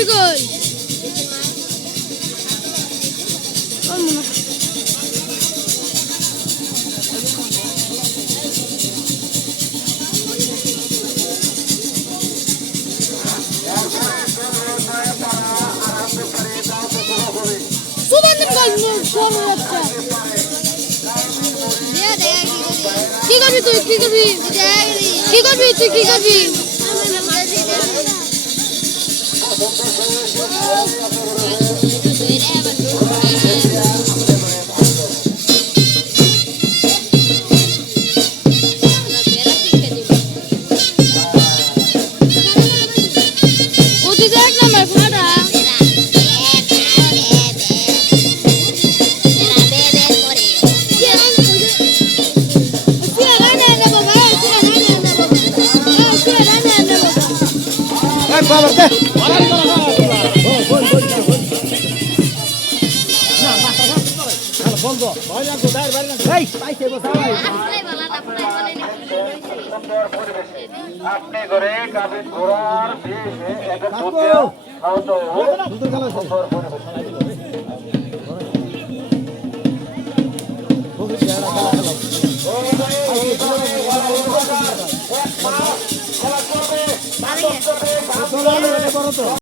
যাবি কই? সুবন্ধ কই ফোন হচ্ছে। কি করবি তুই? কি করবি? কি করবি তুই? কি করবি? আপনি করে গাভীর ঘোড়ার